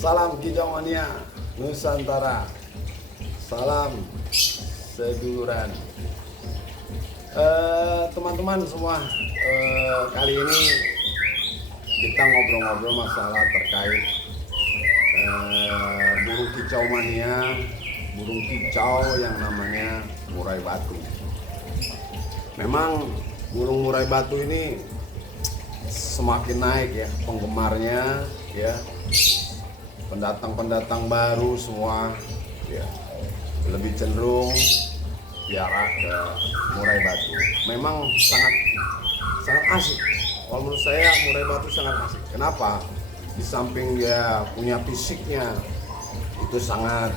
Salam Kicau Mania Nusantara. Salam seduluran. Teman-teman semua, kali ini kita ngobrol-ngobrol masalah terkait burung kicau mania, burung kicau yang namanya murai batu. Memang burung murai batu ini semakin naik ya penggemarnya ya, pendatang-pendatang baru semua ya lebih cenderung biara ke murai batu. Memang sangat asik. Kalau menurut saya murai batu sangat asik. Kenapa? Di samping dia punya fisiknya itu sangat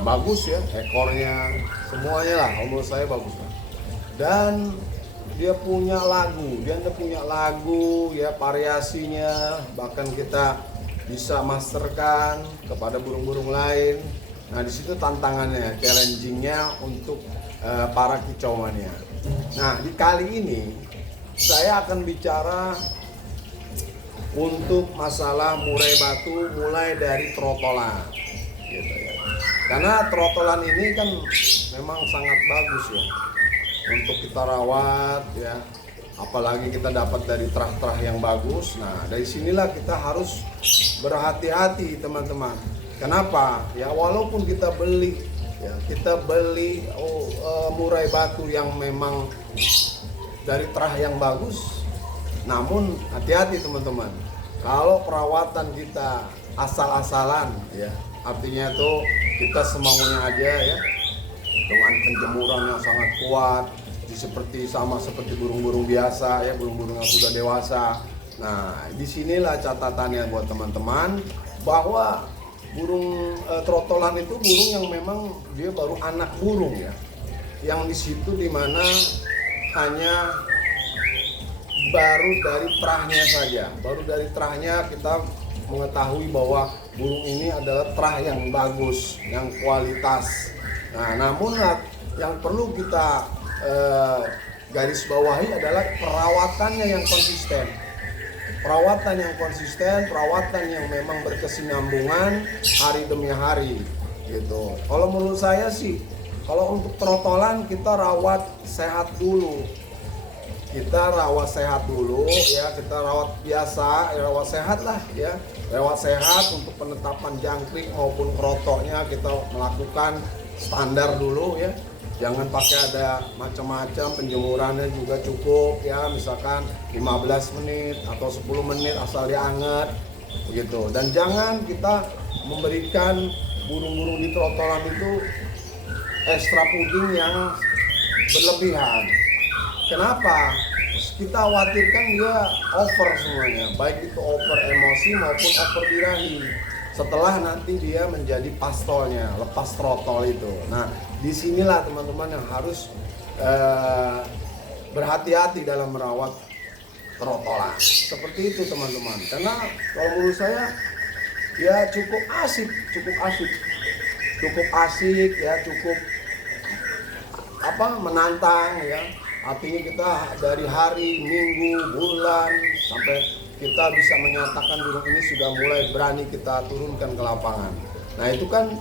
bagus ya, ekornya semuanya lah. Kalau menurut saya bagus lah. Dan dia punya lagu ya, variasinya bahkan kita bisa masterkan kepada burung-burung lain. Nah di situ tantangannya, challengingnya untuk para kicau mania. Nah di kali ini saya akan bicara untuk masalah murai batu mulai dari trotolan, gitu ya. Karena trotolan ini kan memang sangat bagus ya untuk kita rawat ya, apalagi kita dapat dari terah-terah yang bagus. Nah dari sinilah kita harus berhati-hati teman-teman. Kenapa? Ya walaupun kita beli murai batu yang memang dari terah yang bagus, namun hati-hati teman-teman. Kalau perawatan kita asal-asalan ya, artinya tuh kita semaunya aja ya, dengan penjemuran yang sangat kuat, seperti burung-burung biasa ya, burung-burung yang sudah dewasa. Nah, disinilah catatannya buat teman-teman bahwa burung trotolan itu burung yang memang dia baru anak burung ya, yang di situ dimana hanya baru dari terahnya kita mengetahui bahwa burung ini adalah terah yang bagus, yang kualitas. Nah, namun yang perlu kita garis bawahi adalah perawatannya yang konsisten. Perawatan yang memang berkesinambungan hari demi hari gitu. Kalau menurut saya sih, kalau untuk trotolan kita rawat sehat dulu. Kita rawat sehat untuk penetapan jangkrik maupun krotoknya kita melakukan standar dulu ya. Jangan pakai ada macam-macam, penjemurannya juga cukup ya, misalkan 15 menit atau 10 menit asal dia hangat begitu. Dan jangan kita memberikan burung-burung di trotolan itu ekstra puding yang berlebihan. Kenapa? Kita khawatirkan dia over semuanya, baik itu over emosi maupun over birahi. Setelah nanti dia menjadi pastolnya, lepas trotol itu. Nah, disinilah teman-teman yang harus berhati-hati dalam merawat trotolan. Seperti itu teman-teman. Karena kalau menurut saya ya cukup asik ya, cukup menantang ya. Artinya kita dari hari, minggu, bulan sampai kita bisa menyatakan burung ini sudah mulai berani kita turunkan ke lapangan. Nah itu kan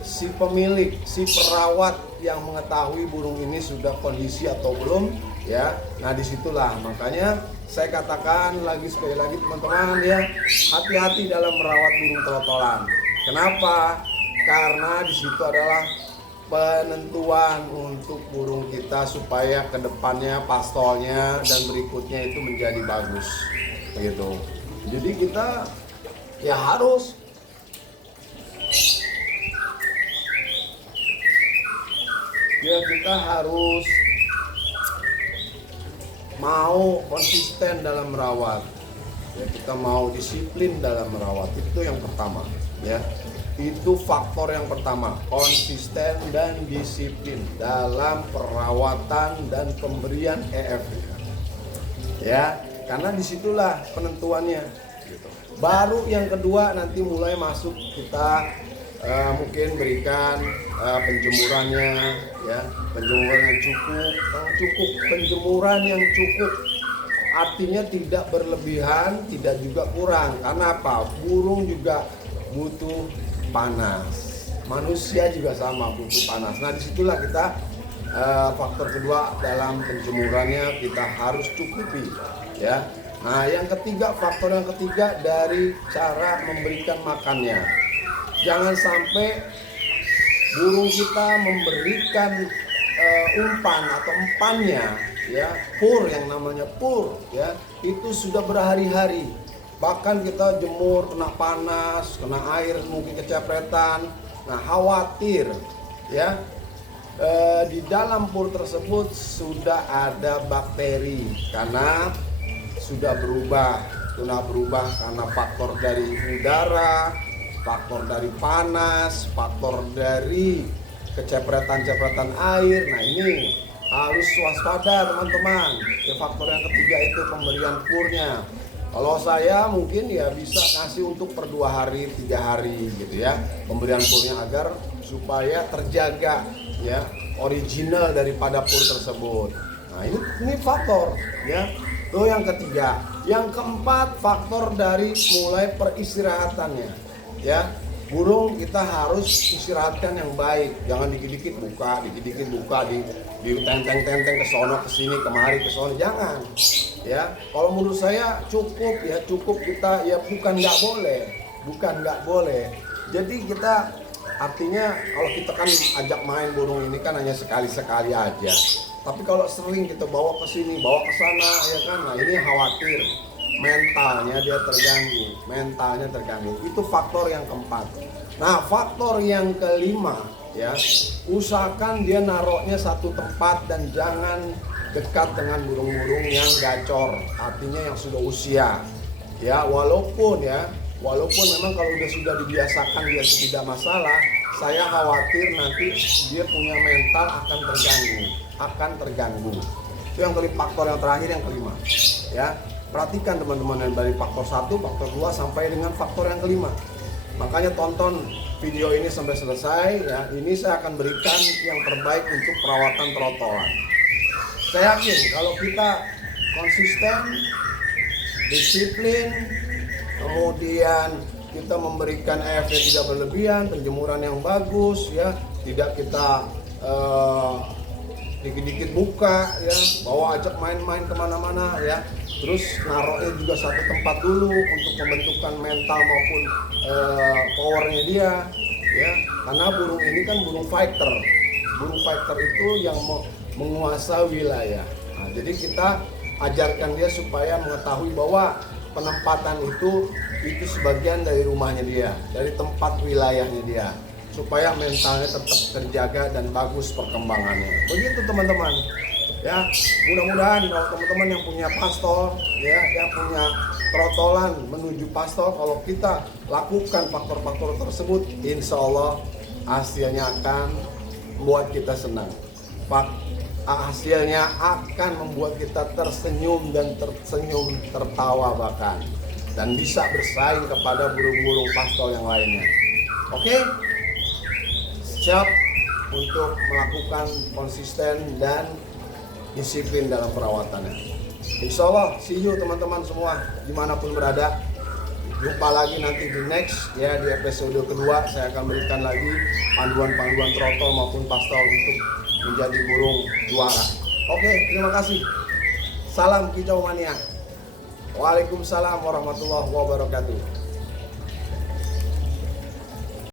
si pemilik, si perawat yang mengetahui burung ini sudah kondisi atau belum ya. Nah disitulah makanya saya katakan sekali lagi teman-teman ya, hati-hati dalam merawat burung trotolan. Kenapa? Karena di situ adalah penentuan untuk burung kita supaya kedepannya pastolnya dan berikutnya itu menjadi bagus begitu. Jadi kita ya harus mau konsisten dalam merawat ya, kita mau disiplin dalam merawat. Itu yang pertama ya. Itu faktor yang pertama, konsisten dan disiplin dalam perawatan dan pemberian EF. Ya, karena disitulah penentuannya. Baru yang kedua nanti mulai masuk kita mungkin berikan penjemurannya, ya, penjemuran yang cukup. Artinya tidak berlebihan, tidak juga kurang. Karena apa? Burung juga butuh panas. Manusia juga sama, butuh panas. Nah, disitulah kita faktor kedua dalam penjemurannya kita harus cukupi, ya. Nah, faktor yang ketiga dari cara memberikan makannya. Jangan sampai burung kita memberikan umpan atau empannya, ya, yang namanya pur, ya, itu sudah berhari-hari. Bahkan kita jemur kena panas, kena air mungkin kecepretan. Nah, khawatir, ya, di dalam pur tersebut sudah ada bakteri karena sudah berubah karena faktor dari udara, faktor dari panas, faktor dari kecepretan air. Nah, ini harus waspada teman-teman. Faktor yang ketiga itu pemberian purnya. Kalau saya mungkin ya bisa kasih untuk per 2 hari, 3 hari gitu ya, pemberian purnya agar supaya terjaga, ya, original daripada pur tersebut. Nah, ini faktor, ya. Itu yang ketiga. Yang keempat, faktor dari mulai peristirahatannya, ya. Burung kita harus istirahatkan yang baik, jangan dikit-dikit buka, di tenteng-tenteng ke sono ke sini kemari ke sono, jangan. Ya, kalau menurut saya cukup kita, ya, bukan nggak boleh. Jadi kita artinya kalau kita kan ajak main burung ini kan hanya sekali-sekali aja. Tapi kalau sering kita bawa ke sini, bawa ke sana, ya kan, nah ini khawatir mentalnya terganggu. Itu faktor yang keempat. Nah, faktor yang kelima, ya, usahakan dia naruhnya satu tempat dan jangan dekat dengan burung-burung yang gacor, artinya yang sudah usia. Ya, walaupun memang kalau sudah dibiasakan dia tidak masalah, saya khawatir nanti dia punya mental akan terganggu. Itu yang faktor yang terakhir, yang kelima. Ya, perhatikan teman-teman, dari faktor 1, faktor 2 sampai dengan faktor yang kelima. Makanya tonton video ini sampai selesai, ya. Ini saya akan berikan yang terbaik untuk perawatan trotolan. Saya yakin kalau kita konsisten, disiplin, kemudian kita memberikan efek tidak berlebihan, penjemuran yang bagus, ya, tidak kita dikit-dikit buka, ya, bawa ajak main-main kemana-mana, ya, terus naruhnya juga satu tempat dulu untuk pembentukan mental maupun powernya dia, ya, karena burung ini kan burung fighter itu yang menguasai wilayah. Nah, jadi kita ajarkan dia supaya mengetahui bahwa penempatan itu sebagian dari rumahnya dia, dari tempat wilayahnya dia, supaya mentalnya tetap terjaga dan bagus perkembangannya. Begitu teman-teman. Ya, mudah-mudahan kalau teman-teman yang punya pastol, ya, yang punya trotolan menuju pastol, kalau kita lakukan faktor-faktor tersebut, insya Allah hasilnya akan membuat kita senang. Hasilnya akan membuat kita tersenyum tertawa bahkan, dan bisa bersaing kepada burung-burung pastol yang lainnya. Oke? Siap untuk melakukan konsisten dan disiplin dalam perawatannya. Insya Allah, see you teman-teman semua dimanapun berada. Jumpa lagi nanti di next, ya, di episode kedua. Saya akan berikan lagi panduan-panduan trotol maupun pastol untuk menjadi burung juara. Oke, terima kasih. Salam kicau mania. Waalaikumsalam warahmatullahi wabarakatuh.